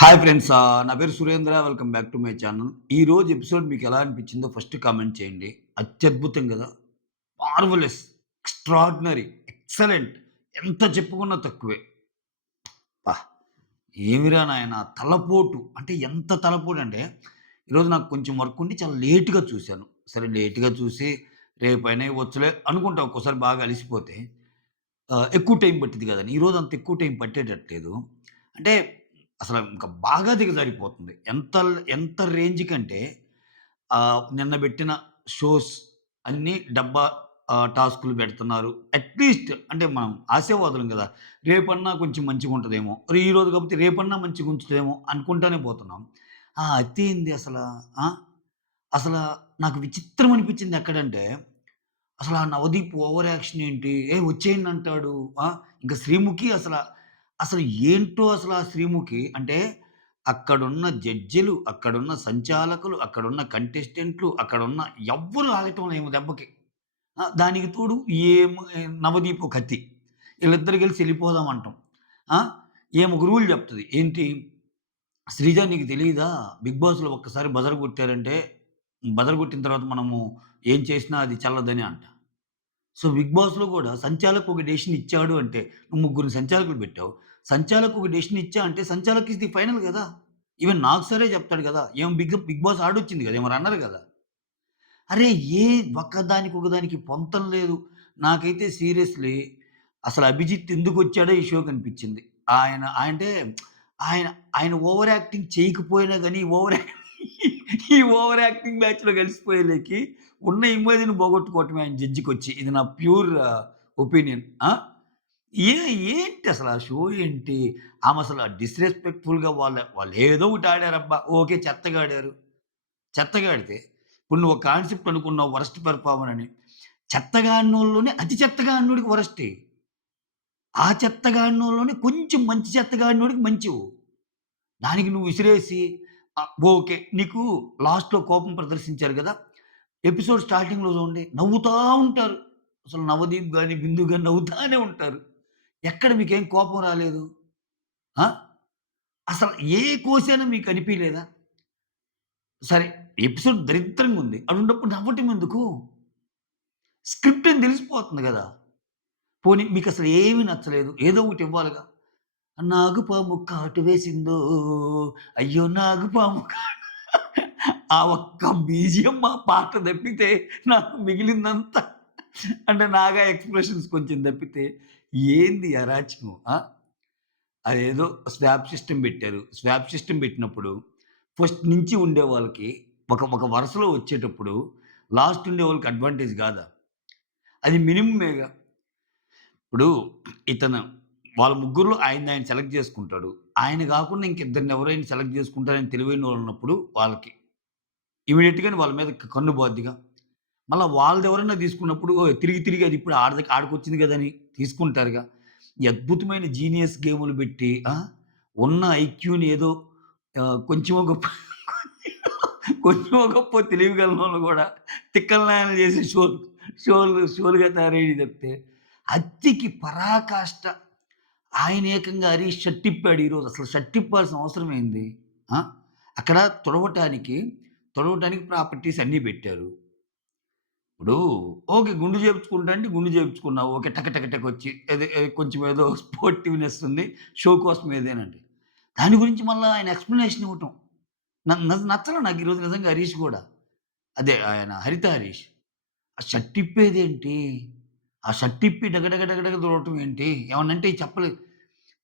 Hi friends. నా పేరు Surendra. Welcome back to my channel. ఈరోజు ఎపిసోడ్ మీకు ఎలా అనిపించిందో ఫస్ట్ కామెంట్ చేయండి. అత్యద్భుతం కదా! మార్వెలస్, ఎక్స్ట్రార్డినరీ, ఎక్సలెంట్, ఎంత చెప్పుకున్నా తక్కువే. అబ్బా! ఏమిరా నాయనా తలపోటు అంటే ఎంత తలపోటంటే, ఈరోజు నాకు కొంచెం వర్క్ ఉండి చాలా లేట్‌గా చూసాను. సరే లేట్‌గా చూసి రేపైనా ఇవ్వచ్చులే అనుకుంటా ఒక్కోసారి బాగా అలిసిపోతే. ఎక్కువ టైం పట్టిద్ది కదండీ! ఈరోజు అంత ఎక్కువ టైం పట్టేటట్లేదు. అంటే అసలు ఇంకా బాగా దిగజారిపోతుంది. ఎంత రేంజ్‌కంటే నిన్న పెట్టిన షోస్ అన్నీ డబ్బా టాస్కులు పెడుతున్నారు. అట్‌లీస్ట్ అంటే మనం ఆశావాదులం గదా! రేపన్నా కొంచెం మంచిగుంటదేమో! ఈరోజు కాకపోతే రేపన్నా మంచిగుంచుతదేమో అనుకుంటానే పోతున్నాం. ఆ అతేంది అసల? ఆ! అసల నాకు విచిత్రం అనిపించింది ఎక్కడంటే అసల ఆ నవదీప్ ఓవర్ యాక్షన్ ఏంటి? వచ్చేయండి అంటాడు. ఆ! ఇంక శ్రీముఖి అసలు ఏంటో అసల ఆ శ్రీముఖి అంటే అక్కడున్న జడ్జిలు, అక్కడున్న సంచాలకులు, అక్కడున్న కంటెస్టెంట్లు, అక్కడున్న ఎవ్వరు ఆగటంలే ఈమె దెబ్బకి. దానికి తోడు నవదీప్ ఒక కత్తి. ఈళ్ళిద్దరు కలిసి ఎళ్ళిపోదాం అంటాం. ఆ! ఈమె ఒక రూల్ చెప్తది. ఏంటి? "శ్రీజ నీకు తెలీదా? బిగ్ బాస్‌లో ఒక్కసారి బజర్ కొట్టారంటే, బజర్ కొట్టిన తర్వాత మనము ఏం చేసినా అది చెల్లదని" అంట. సో, 'బిగ్ బాస్‌లో' గూడా సంచాలక్ ఒక డెసిషన్ ఇచ్చాడు అంటే, నువ్వు ముగ్గురిని సంచాలకులు పెట్టావు. సంచాలక్ ఒక డెసిషన్ ఇచ్చా అంటే, సంచాలక్ ఈస్ ది ఫైనల్ గదా! ఈవెన్ నాగ్ సారే చెప్తాడు గదా! బిగ్ బాస్ ఆడొచ్చింది గదా! ఏమో రన్నర్ గదా! అరే! ఏ ఒక్కదానికి ఒకదానికి పొంతన లేదు. నాకైతే సీరియస్‌లీ అసలు అభిజిత్ ఎందుకొచ్చాడో ఈ షోకి అనిపిచ్చింది. ఆయన అంటే ఆయన ఆయన ఓవర్ యాక్టింగ్ చేయకపోయినా గాని ఈ ఓవర్ యాక్టింగ్ బ్యాచ్‌లో కలిసిపోయేలేకి ఉన్న ఇమేజ్‌ని పోగొట్టుకోవటమే ఆయన జడ్జికొచ్చి. ఇది నా ప్యూర్ ఒపీనియన్. ఏ ఏంటి అసలు ఆ షో ఏంటి? ఆమె డిస్‌రెస్పెక్ట్‌ఫుల్‌గా వాళ్ళేదో ఒకటి ఆడారబ్బా! ఓకే. చెత్తగా ఆడారు. చెత్తగా ఆడితే ఇప్పుడు నువ్వు ఒక కాన్సెప్ట్ అనుకున్నావు వరస్ట్ పెర్ఫార్మర్ అని. చెత్తగా ఆడినోళ్ళలోనే అతి చెత్తగా ఆడినోడికి వరస్టే. ఆ చెత్తగా ఆడినోళ్ళలోనే కొంచెం మంచి చెత్తగా ఆడినోడికి మంచివు. దానికి నువ్వు విసిరేసి ఓకే. నీకు లాస్ట్‌లో కోపం ప్రదర్శించారు గదా! ఎపిసోడ్ స్టార్టింగ్‌లో చూడండి నవ్వుతా ఉంటారు. అసలు నవదీప్ గాని, బిందు గాని నవ్వుతానే ఉంటారు. ఎక్కడ మీకేం కోపం రాలేదు? ఆ! అసలు ఏ కోశాన మీకు అనిపియలేదా? సరే ఎపిసోడ్ దరిద్రంగుంది. అటువంటప్పుడు నవ్వటం ఎందుకు? స్క్రిప్ట్ అని తెలిసిపోతుంది గదా! పోనీ మీకసలు ఏమి నచ్చలేదు. ఏదో ఒకటి ఇవ్వాలిగా. నాగుపాము కాటు వేసిందో అయ్యో నాగుపాము ఆ ఒక్క బీజీఎం ఆ పాట తప్పితే నాకు మిగిలిందంతా అంటే నాగా ఎక్స్‌ప్రెషన్స్ కొంచెం తప్పితే ఏంది అరాచకం. అదేదో స్వాప్ సిస్టమ్ పెట్టారు. స్వాప్ సిస్టమ్ పెట్టినప్పుడు ఫస్ట్ నుంచి ఉండే వాళ్ళకి ఒక వరుసలో వచ్చేటప్పుడు లాస్ట్ ఉండేవాళ్ళకి అడ్వాంటేజ్ గాదా? అది మినిమమేగా. ఇప్పుడు ఇతను వాళ్ళ ముగ్గురిలో ఆయన్ని సెలెక్ట్ చేసుకుంటాడు. ఆయన గాకుండా ఇంకిద్దరిని ఎవరైనా సెలెక్ట్ చేసుకుంటారని తెలివైనోళ్ళున్నప్పుడు వాళ్ళకి ఇమ్మీడియేట్‌గానే వాళ్ళ మీద కన్ను పోద్దిగా. మళ్ళా వాళ్ళదెవరన్నా తీసుకున్నప్పుడు తిరిగి తిరిగి అది ఇప్పుడు ఆడికొచ్చింది గదా! అని తీసుకుంటారుగా. ఈ అద్భుతమైన జీనియస్ గేములు బెట్టి ఉన్న ఐక్యూని ఏదో కొంచెమో గొప్పో కొంచెమో గొప్పో తెలివిగలనోళ్ళు గూడా తిక్కలనాయాలు చేసి షోలుగా తయారయ్యేయి తప్పితే, అత్తికి పరాకాష్ట ఆయన ఏకంగా హరీష్ షర్టిప్పాడు ఈరోజు. అసలు షర్టిప్పాల్సిన అవసరం ఏంది? ఆ! అక్కడ తొడవటానికి ప్రాపర్టీస్ అన్నీ బెట్టారు. ఇప్పుడు ఓకే. గుండు చేపించుకుంటా అంటే గుండు చేపించుకున్నావు. ఓకే. టక టక టకొచ్చి కొంచెం ఏదో స్పోర్టివ్‌నెస్ ఉంది. షో కోసం ఏదేనండి. దాని గురించి మళ్ళా ఆయన ఎక్స్‌ప్లనేషన్ ఇవ్వటం. నచ్చల నాకు ఈరోజు నిజంగా హరీష్ గూడా. అదే ఆయన హరిత హరీష్. ఆ షర్ట్ ఇప్పేదేంటి? ఆ షర్ట్ ఇప్పి డగ డగ డగ డగ దూడటం ఏంటి? ఏమన్నంటే చెప్పలేదు.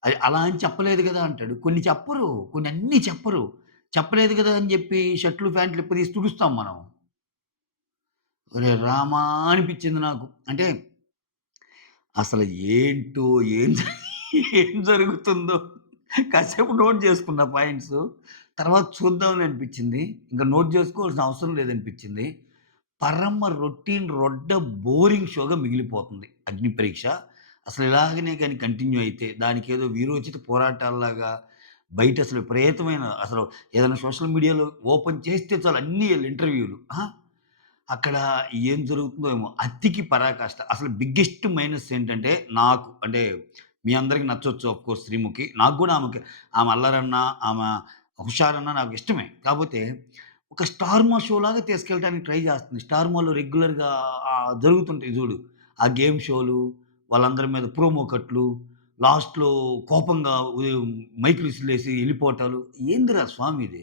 అది అలా అని చెప్పలేదు గదా! అంటాడు. కొన్ని చెప్పరు. కొన్ని అన్నీ చెప్పరు. చెప్పలేదు గదా! అని జెప్పి షర్టులు, ప్యాంట్లు ఇప్పదీసి తుడుస్తాం మనం. ఒరేయ్ రామా! అనిపిచ్చింది నాకు. అంటే అసలు ఏంటో ఏం జ ఏం జరుగుతుందో కాసేపు నోట్ జేసుకున్న పాయింట్సు. తర్వాత చూద్దామని అనిపిచ్చింది. ఇంక నోట్ జేసుకోవాల్సిన అవసరం లేదనిపిచ్చింది. పరమ రొటీన్ బోరింగ్ షోగా మిగిలిపోతుంది 'అగ్ని పరీక్ష'. అసలు ఇలాగనే గాని కంటిన్యూ అయితే దానికేదో వీరోచిత పోరాటాల్లాగా బయట అసలు విపరీతమైన అసలు ఏదైనా సోషల్ మీడియాలో ఓపెన్ చేస్తే చాలు అన్నీ ఈళ్ళ ఇంటర్వ్యూలు. అక్కడ ఏం జరుగుతుందో ఏమో! అతికి పరాకాష్ట. అసలు బిగ్గెస్ట్ మైనస్ ఏంటంటే నాకు అంటే మీ అందరికి నచ్చొచ్చు ఆఫ్‌కోర్స్ 'శ్రీముఖి.' నాకు గూడా ఆమె అల్లరన్నా, ఆమె హుషారన్నా నాకిష్టమే. కాపోతే ఒక స్టార్ మా షోలాగా తీసుకెళ్ళటానికి ట్రై జేస్తుంది. స్టార్ మాలో రెగ్యులర్‌గా జరుగుతుంటాయి జూడు. ఆ గేమ్ షోలు, వాళ్ళందరి మీద ప్రోమో కట్‌లు, లాస్ట్‌లో కోపంగా మైకులు ఇసిరేసి ఎళ్ళిపోవటాలు. ఏందిరా స్వామి ఇది?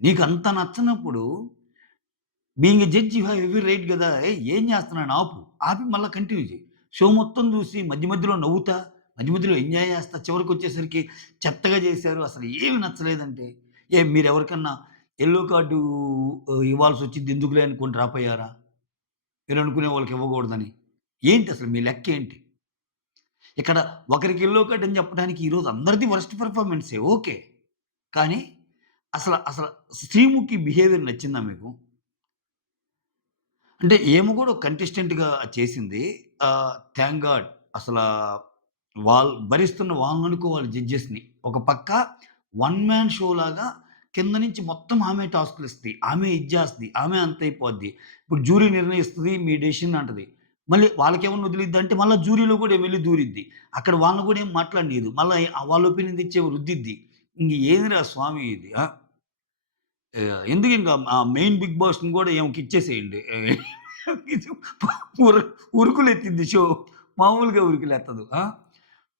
నీకంత నచ్చనప్పుడు being a judge you have every right గదా! ఏయ్! ఏం జేస్తున్నాను ఆపు. ఆపి మళ్ళా కంటిన్యూ చెయి. షో మొత్తం జూసి మధ్య మధ్యలో నవ్వుతా, మధ్య మధ్యలో ఎంజాయ్ జేస్తా, చివరికొచ్చేసరికి చెత్తగా జేశారు. అసలు ఏమి నచ్చలేదంటే, మీరెవరికన్నా యెల్లో కార్డు ఇవ్వాల్సొచ్చిద్ది ఎందుకులే అనుకోని డ్రాప్ అయ్యారా? మీరనుకునే వాళ్ళకి ఇవ్వగూడదని. ఏంటసలు మీ లెక్కేంటి? ఇక్కడ ఒకరికి యెల్లో కార్డ్ అని చెప్పడానికి ఈరోజు అందరిది వరస్ట్ పెర్ఫార్మన్సే ఓకే. కానీ అసల 'శ్రీముఖి' బిహేవియర్ నచ్చిందా మీకు? అంటే ఈమె గూడా ఒక కంటెస్టెంట్‌గా చేసింది. థాంక్ గాడ్ అసలా భరిస్తున్న వాళ్ళననుకోవాలి జడ్జెస్‌ని. ఒక పక్క వన్ మ్యాన్ షో లాగా కింద నుంచి మొత్తం ఆమె టాస్క్‌లిస్తది. ఆమె ఇది జేస్తది. ఆమె అంతయిపోద్ది. ఇప్పుడు జ్యూరీ నిర్ణయిస్తది. మీ డెసిషన్ అంటది. మళ్ళీ వాళ్ళకేమన్నా వదిలిద్దంటే మళ్ళా జ్యూరీలో గూడా వెళ్లి దూరిద్ది. అక్కడ వాళ్ళని గూడా ఏం మాట్లాడనీయదు. మళ్ళా వాళ్ళ ఒపీనియన్ తెచ్చి రుద్దిద్ది. ఇంక ఏందిరా స్వామి ఇది? ఎందుకింక మెయిన్ బిగ్ బాస్‌ని గూడా ఈమెకిచ్చేసేయండి. ఉర ఉరుకులెత్తిద్ది షో. మామూలుగా ఉరుకులెత్తదు.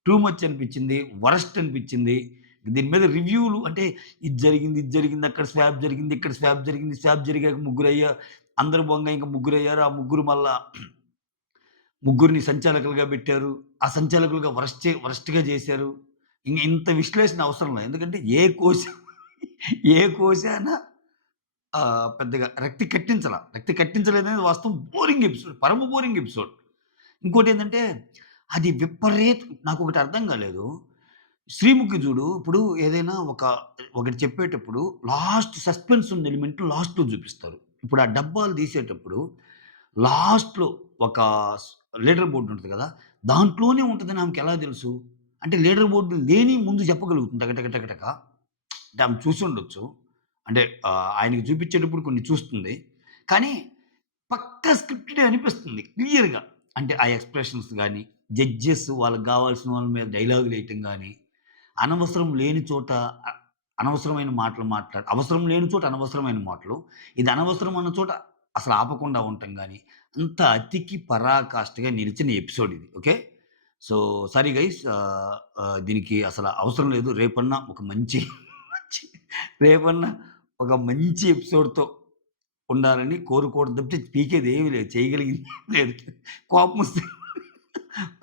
టూ మచ్ అనిపిచ్చింది. వరస్ట్ అనిపిచ్చింది. దీని మీద రివ్యూలు అంటే ఇది జరిగింది, ఇది జరిగింది, అక్కడ స్వాప్ జరిగింది, ఇక్కడ స్వాప్ జరిగింది, స్వాప్ జరిగాక అందరూ బొంగ ఇంక ముగ్గురయ్యారు. ఆ ముగ్గురు మళ్ళా ముగ్గురిని సంచాలకులుగా బెట్టారు. ఆ సంచాలకులుగా వరస్ట్‌గా జేశారు. ఇంత విశ్లేషణ అవసరంలా. ఎందుకంటే ఏ కోశాన పెద్దగా రక్తి కట్టించల. రక్తి కట్టించలేదనేది వాస్తవం. Boring episode. పరమ బోరింగ్ ఎపిసోడ్. ఇంకోటేందంటే అది నాకొకటి అర్థం కాలేదు. 'శ్రీముఖి' జూడు ఇప్పుడు ఏదైనా ఒకటి చెప్పేటప్పుడు లాస్ట్ సస్పెన్స్ ఉన్న ఎలిమెంట్ లాస్ట్‌లో జూపిస్తారు. ఇప్పుడు ఆ డబ్బాలు తీసేటప్పుడు లాస్ట్‌లో ఒక స్ లీడర్ బోర్డ్ ఉంటది కదా! దాంట్లోనే ఉంటదని ఆమెకెలా తెలుసు? అంటే లీడర్ బోర్డ్ లేని ముందు చెప్పగలుగుతుంది టక టక టక టక. అంటే ఆమె చూసుండొచ్చు. అంటే ఆయనకి చూపించేటప్పుడు కొన్ని చూస్తుంది. కానీ పక్కా స్క్రిప్టెడే అనిపిస్తుంది క్లియర్‌గా. అంటే ఆ ఎక్స్‌ప్రెషన్స్ గాని, జడ్జెస్ వాళ్ళకి గావాల్సిన వాళ్ళ మీద డైలాగులేయటం గాని, అనవసరం లేని చోట అ అనవసరమైన మాటలు అవసరం లేని చోట అనవసరమైన మాటలు. ఇది అనవసరం అన్న చోట అసలు ఆపకుండా ఉండటం గాని, అంత అతికి పరాకాష్ఠగా నిలిచిన ఎపిసోడ్ ఇది. ఓకే. సో, సారీ గైస్ దీనికి అసల అవసరం లేదు. మంచి రేపన్నా ఒక మంచి ఎపిసోడ్‌తో ఉండాలని కోరుకోవడం తప్పితే పీకేదేమి లేదు. చేయగలిగింది ఏం లేదు. కోపమొస్తే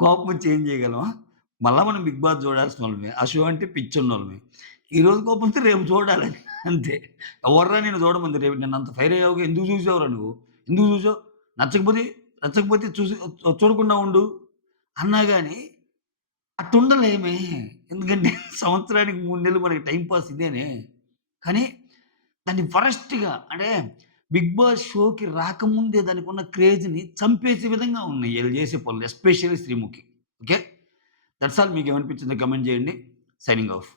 కోపమొచ్చి ఏం చేయగలమా? మళ్ళా మనం 'బిగ్ బాస్' చూడాల్సినోళ్ళమే. ఆ షో అంటే పిచ్చోన్నోళ్ళమే. ఈరోజు కోపమొస్తే రేపు చూడాలని అంతే. ఎవర్రా నిన్ను చూడమంది రేపు నిన్నంత ఫైర్ అయ్యావుగా ఎందుకు చూసావురా నువ్వు? ఎందుకు చూసావు? నచ్చకపోతే నచ్చకపోతే చూడకుండా ఉండు అన్నా గాని అట్టుండలేమే. ఎందుకంటే సంవత్సరానికి 3 నెలలు మనకి టైమ్ పాస్ ఇదేనే. కానీ దాన్ని వరస్ట్‌గా అంటే 'బిగ్ బాస్' షోకి రాకముందే దానికున్న క్రేజ్‌ని చంపేసే విధంగా ఉన్నాయి ఈళ్ళు చేసే పనులు. Especially 'Sreemukhi.' Okay. That's all మీకేమనిపించిందో కామెంట్ చేయండి. Signing of.